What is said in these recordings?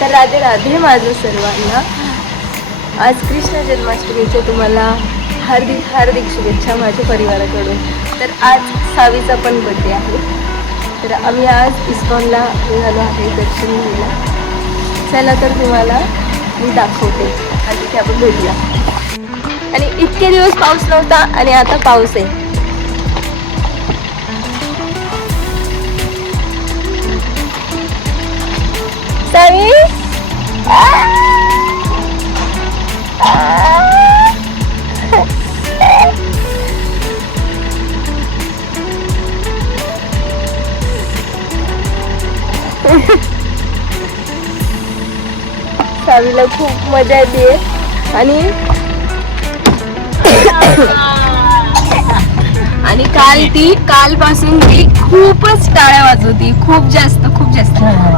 तर राधे राधे माझं सर्वांना. आज कृष्ण जन्माष्टमीच्या तुम्हाला हार्दिक हार्दिक शुभेच्छा माझ्या परिवाराकडून. तर आज सावीचा पण बर्थडे आहे. तर आम्ही आज इस्कॉनला निघालो आहे दर्शन घ्यायला. चला तर तुम्हाला मी दाखवते आणि तिथे आपण भेटूया. आणि इतके दिवस पाऊस नव्हता आणि आता पाऊस आहे. सावी सावीला खूप मजा येते. आणि कालपासून ती खूपच टाळ्या वाजवती. खूप जास्त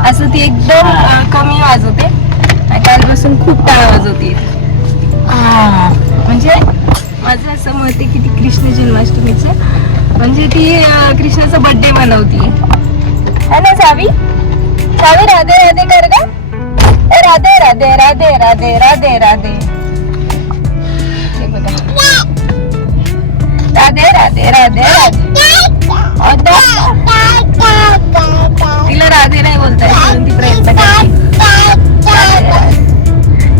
असं ती एकदम कमी वाजवते. कालपासून खूप टाळ्या वाजवते. म्हणजे माझं असं मत आहे की ती कृष्ण जन्माष्टमीचं म्हणजे ती कृष्णाचा बर्थडे बनवती है ना. सावी राधे राधे कर ग. राधे राधे राधे राधे राधे राधे. राधे राधे राधे राधे. तिला राधे नाही बोलता येत म्हणून ती प्रयत्न करते.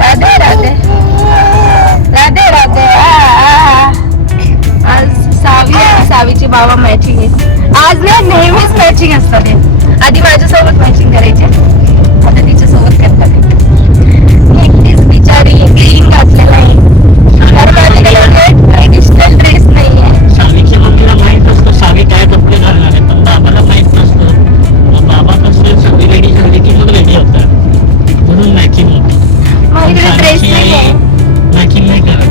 राधे राधे राधे राधे. आज सावी आणि सावीचे बाबा मॅचिंग आहेत. आज ना नेहमीच मॅचिंग असतात. आधी माझ्यासोबत मॅचिंग करायचे, आता तिच्यासोबत करतात. एकटीच बिचारी ग्रीन घातलेला आहे कारण माझ्याकडे ट्रेडिशनल ड्रेस नाही आहे. सावीच्या मम्मीला माहित असतं सावी काय कपडे घालणार आहे, पण बाबाला माहित नसतं. मग बाबा कसं सगळी रेडी झाली की मग रेडी होतात, म्हणून मॅचिंग होती. माझ्याकडे ड्रेस नाहीये, मॅचिंग नाही करत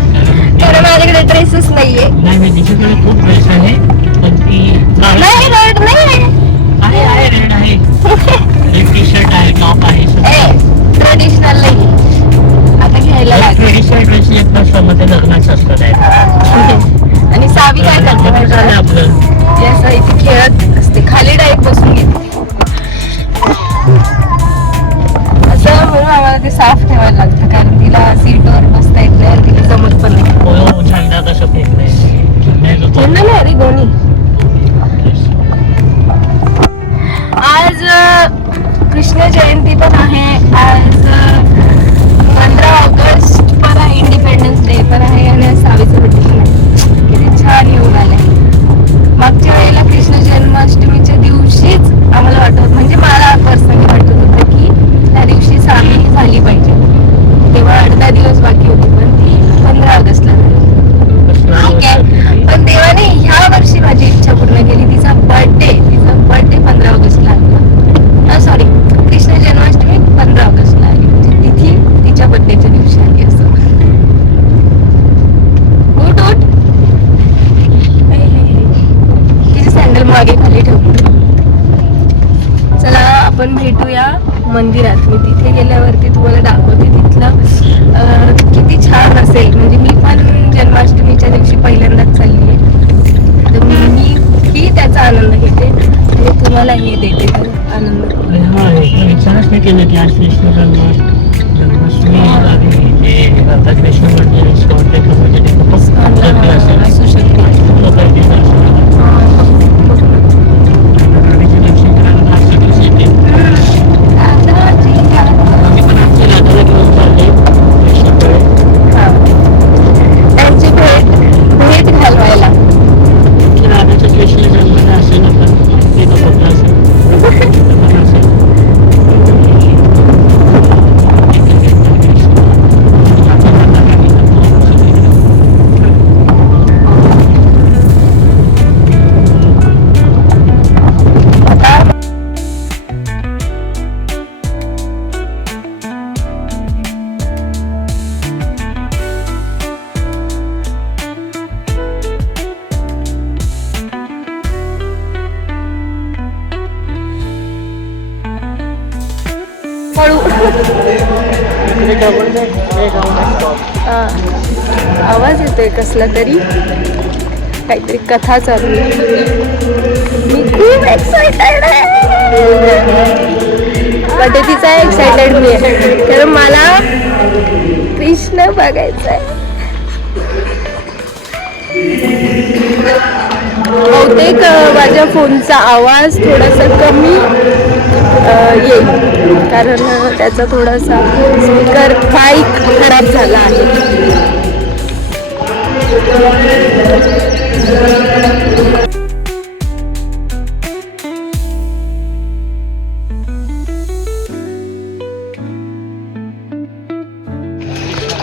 कारण माझ्याकडे ड्रेसच नाहीये. नाही तिच्याकडे खूप ड्रेस आहे पण ती नाही रेड नाही आहे रेड आहे. एक टी शर्ट आहे, टॉप आहे, ट्रेडिशनल नाही. आता घ्यायला लागेल. ट्रेडिशनल ड्रेस एक मध्ये लग्नाचं असतं. आणि सावी काय करते झालं आपलं ती असं इथे खेळत असते, खाली डायरेक्ट बसून घेते असं. म्हणून आम्हाला ते साफ ठेवायला लागतं कारण तिला सीटवर बसता येत नाही आणि तिला जमत पण नाही. झंडा कसं फेकलंय नाही अरे गोणी. आज कृष्ण जयंती पण आहे. आज 15 ऑगस्ट पण आहे, इंडिपेंडन्स डे पण आहे आणि आज सावीचं बर्थडे पण आहे. किती छान येऊन आलंय. मागच्या वेळेला कृष्ण जन्माष्टमीच्या दिवशीच आम्हाला वाटत, म्हणजे मला पर्सनली वाटत होतं की त्या दिवशी सावी झाली पाहिजे. तेव्हा 8-10 दिवस बाकी होते पण ती 15 ऑगस्टला झाली. ठीक आहे, पण देवाने ह्या वर्षी माझी इच्छा पूर्ण केली. तिचा बर्थडे 15 ऑगस्टला आला. सॉरी, कृष्ण जन्माष्टमी 15 ऑगस्टला आली, म्हणजे तिथी तिच्या बर्थडेच्या दिवशी आली. असं उठ तिचे सँडल मागे खाली ठेवून. चला आपण भेटूया मंदिरात. मी तिथे गेल्यावरती तुम्हाला दाखवते तिथलं किती छान असेल. म्हणजे मी पण जन्माष्टमीच्या दिवशी पहिल्यांदाच चालली आहे, तर मी ही त्याचा आनंद घेते आणि तुम्हाला हे देते तर आनंद. विचारच नाही केलं की आज कृष्ण जन्माष्टमी असू शकते. त्यांची भेट घालवायला राधाच्या कृष्ण जन्माला असेल आवाज येतोय कसला तरी. काहीतरी कथा चालू आहे. मी खूप एक्साइटेड आहे. बट तिचा एक्साइटेड मी आहे कारण मला कृष्ण बघायचं आहे. बहुतेक माझ्या फोनचा आवाज थोडासा कमी येईल कारण त्याचा थोडासा स्पीकर माईक खराब झाला आहे.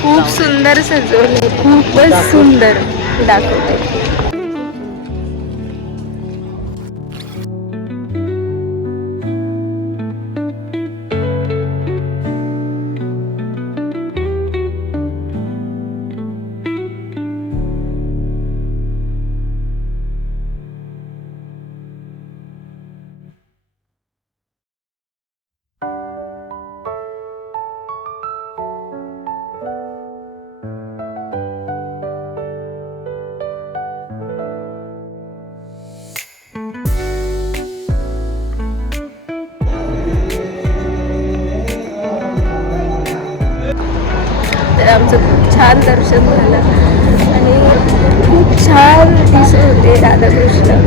खूप सुंदर सजवले, खूपच सुंदर दाखवते. आमचं खूप छान दर्शन झालं आणि खूप छान दिसत होते राधाकृष्ण.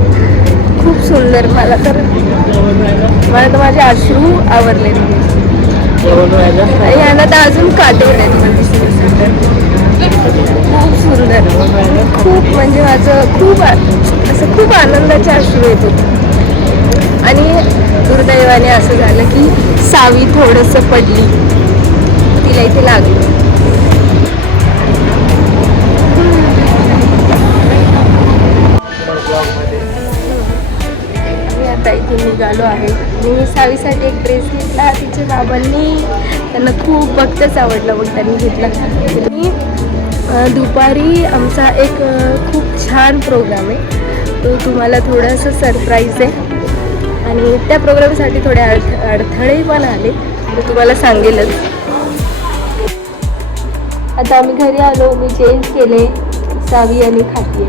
खूप सुंदर. मला तर माझे अश्रू आवरले आणि यांना तर अजून काटवले. खूप सुंदर. खूप म्हणजे माझं खूप आनंदाचे अश्रू येत होते. आणि दुर्दैवाने असं झालं की सावी थोडंसं पडली, तिला इथे लागलं. आम्ही आता इथे निघालो आहे. मी सावीसाठी एक ड्रेस घेतला. तिच्या बाबांनी त्यांना खूप बघताच आवडला, मग त्यांनी घेतला. आणि दुपारी आमचा एक खूप छान प्रोग्राम आहे, तो तुम्हाला थोडासा सरप्राईज आहे आणि त्या प्रोग्रामसाठी थोडे अडथळे पण आले, ते तुम्हाला सांगेलच. आता आम्ही घरी आलो. मी चेंज केले. सावी आणि खाती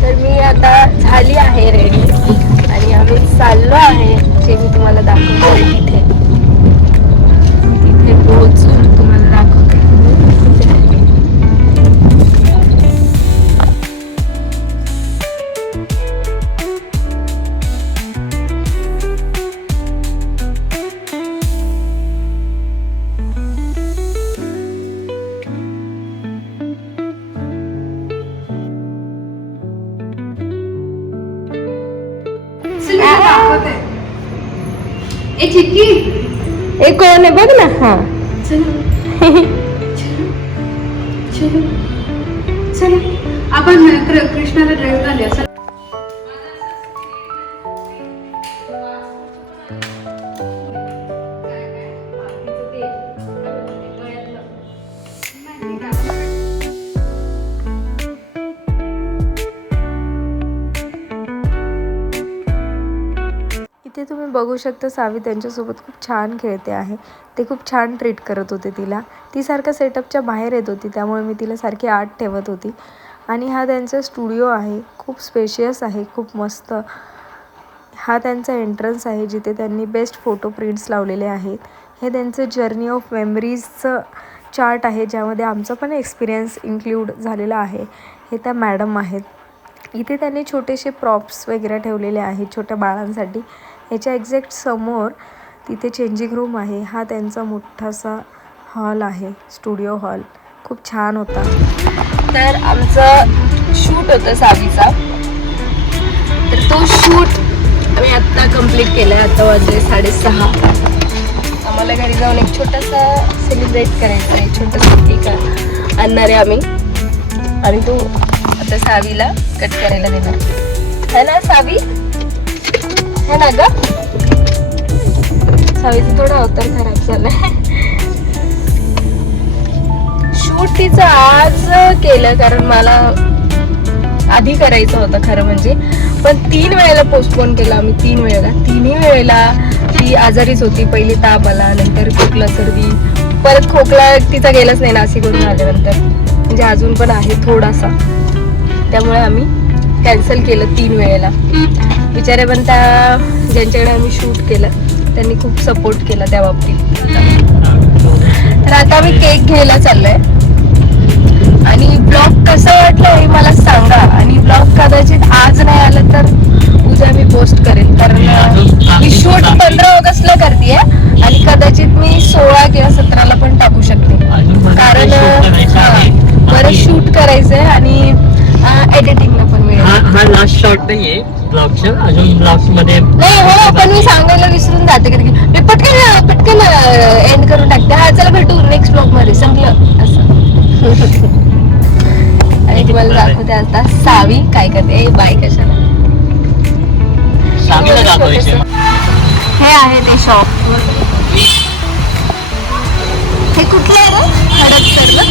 तर मी आता झाली आहे रेडी आणि आम्ही चाललो आहे, जे मी तुम्हाला दाखवतो. तिथे पोहोचून तुम्हाला दाखवते. एक कोण आहे बघ ना. हा आपण कृष्णाला ड्रेस घालूया. इथे तुम्ही बघू शकता सावी त्यांच्यासोबत खूप छान खेळते आहे. ते खूप छान ट्रीट करत होते तिला. ती सारखं सेटअपच्या बाहेर येत होती, त्यामुळे मी तिला सारखी आत ठेवत होती. आणि हा त्यांचा स्टुडिओ आहे, खूप स्पेशियस आहे, खूप मस्त. हा त्यांचा एंट्रन्स आहे जिथे त्यांनी बेस्ट फोटो प्रिंट्स लावलेले आहेत. हे त्यांचं जर्नी ऑफ मेमरीजचं चार्ट आहे, ज्यामध्ये आमचा पण एक्सपिरियन्स इन्क्लूड झालेला आहे. हे त्या मॅडम आहेत. इथे त्यांनी छोटेसे प्रॉप्स वगैरे ठेवलेले आहेत छोट्या बाळांसाठी. ह्याच्या एक्झॅक्ट समोर तिथे चेंजिंग रूम आहे. हा त्यांचा मोठासा हॉल आहे, स्टुडिओ हॉल. खूप छान होता. तर आमचं शूट होतं सावीचा, तर तो शूट आम्ही आत्ता कंप्लीट केला आहे. आता वाजले 6:30. आम्हाला घरी जाऊन एक छोटासा सेलिब्रेट करायचा आहे, छोटासा केक आणणार आहे आम्ही. आणि तो आता सावीला कट करायला देणार है ना सावी, है ना ग? सावीचं थोडा अवतार खराब झालाय. शूट तिचं आज केलं कारण मला आधी करायचं होतं खरं म्हणजे, पण 3 वेळेला पोस्टपोन केला आम्ही, 3 वेळेला. तिन्ही वेळेला ती आजारीच होती. पहिली ताप आला, नंतर खोकला सर्दी, परत खोकला तिचा गेलाच नाही नाशिकवरून आल्यानंतर, म्हणजे अजून पण आहे थोडासा. त्यामुळे आम्ही कॅन्सल केलं 3 वेळेला. बिचारे पण त्या ज्यांच्याकडे आम्ही शूट केलं त्यांनी खूप सपोर्ट केला त्या बाबतीत. तर आता आम्ही केक घ्यायला चाललोय आणि ब्लॉग कसं वाटलं हे मला सांगा. आणि ब्लॉग कदाचित आज नाही आलं तर उद्या मी पोस्ट करेन, कारण मी शूट 15 ऑगस्टला करते आणि कदाचित मी 16 किंवा 17ला पण टाकू शकते, कारण बरं शूट करायचंय आणि एडिटिंगला पण वेळ. हा लास्ट शॉट नाहीये ब्लॉगचा, अजून ब्लॉग्स मध्ये नाही हो, पण मी सांगायला विसरून जाते कधी मी पटकन एंड करून टाकते. हा चला भेटू नेक्स्ट ब्लॉग मध्ये, संपलं असं. आणि तुम्हाला दाखवते आता सावी काय करते. बाय कशाला सावीला दाखवायचं. हे आहे ते शॉप. हे कुठलं आहे रे? हडपसरला.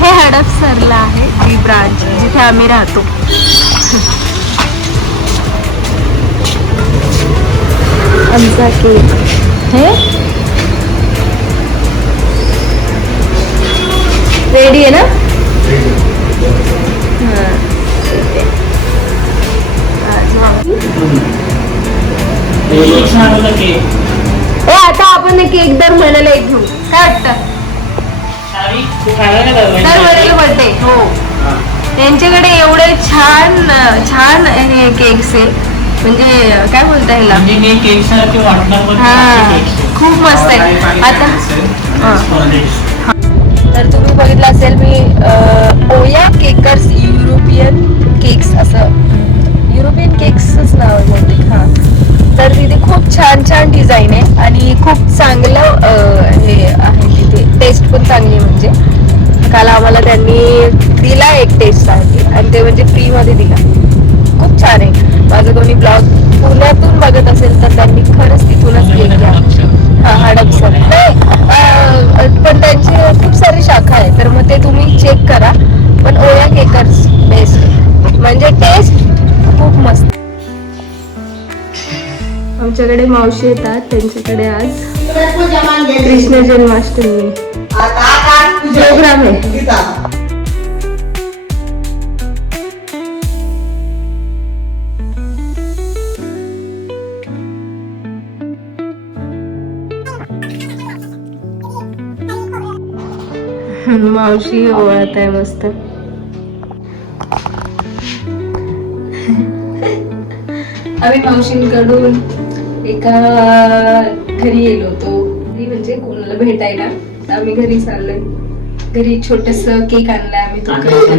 हे हडपसरला आहे ती ब्रांच जिथे आम्ही राहतो. आमचा केक हे रेडी आहे ना? हो, आता आपण केक दर महिन्याला एक घेऊ, काय वाटतं? दर महिन्याला बर्थडे. हो, त्यांच्याकडे एवढे छान छान हे केक्स आहे, म्हणजे काय बोलता ह्याला, हा खूप मस्त आहे. आता तर तुम्ही बघितलं असेल मी ओया केकर्स युरोपियन केक्स, असं युरोपियन केक्सच नाव आहे बहुतेक. हा, तर तिथे खूप छान छान डिझाईन आहे आणि खूप चांगलं हे आहे तिथे. टेस्ट पण चांगली, म्हणजे काल आम्हाला त्यांनी दिला एक टेस्ट आहे आणि ते म्हणजे फ्रीमध्ये दिला. खूप छान आहे. माझं कोणी ब्लॉग पुण्यातून बघत असेल तर त्यांनी खरंच तिथूनच केक घ्या. हा, हडपसर नाही, पण त्यांची खूप सारी शाखा आहे, तर मग ते तुम्ही चेक करा. पण ओया केकर्स बेस्ट, म्हणजे टेस्ट खूप मस्त. आमच्याकडे मावशी येतात, त्यांच्याकडे आज कृष्ण जन्माष्टमी प्रोग्राम आहे. मावशी ओळख आहे मस्त. आम्ही मावशींकडून एका घरी गेलो होतो, म्हणजे कोणाला भेटायला. तर आम्ही घरी चाललोय. घरी छोटस केक आणलाय आम्ही.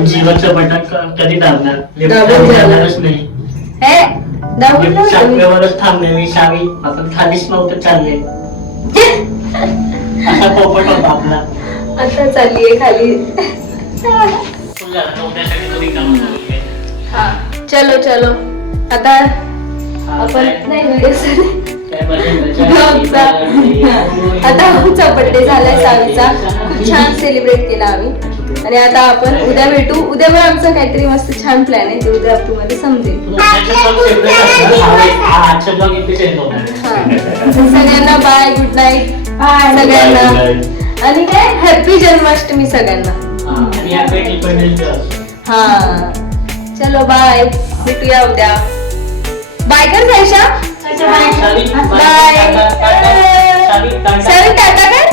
जीवाचं बटन कधी दाबणार? नाही, साखरेवरच थांबले मी. सावी आपण खालीच नव्हतं चालले. असा पोपट होता आपला. आता चाललीये खाली. हा, चलो चलो आता आपण नाही आता आमचा बर्थडे झालाय सावीचा. खूप छान सेलिब्रेट केला आम्ही आणि आता आपण उद्या भेटू. उद्या पण आमचा काहीतरी मस्त छान प्लॅन आहे, ते उद्या तुम्हाला समजेल. सगळ्यांना बाय, गुड नाईट सगळ्यांना, आणि काय हॅपी जन्माष्टमी सगळ्यांना. हा, चलो बाय, भेटूया उद्या. बाय कर सायशा. बाय. टाटा कर.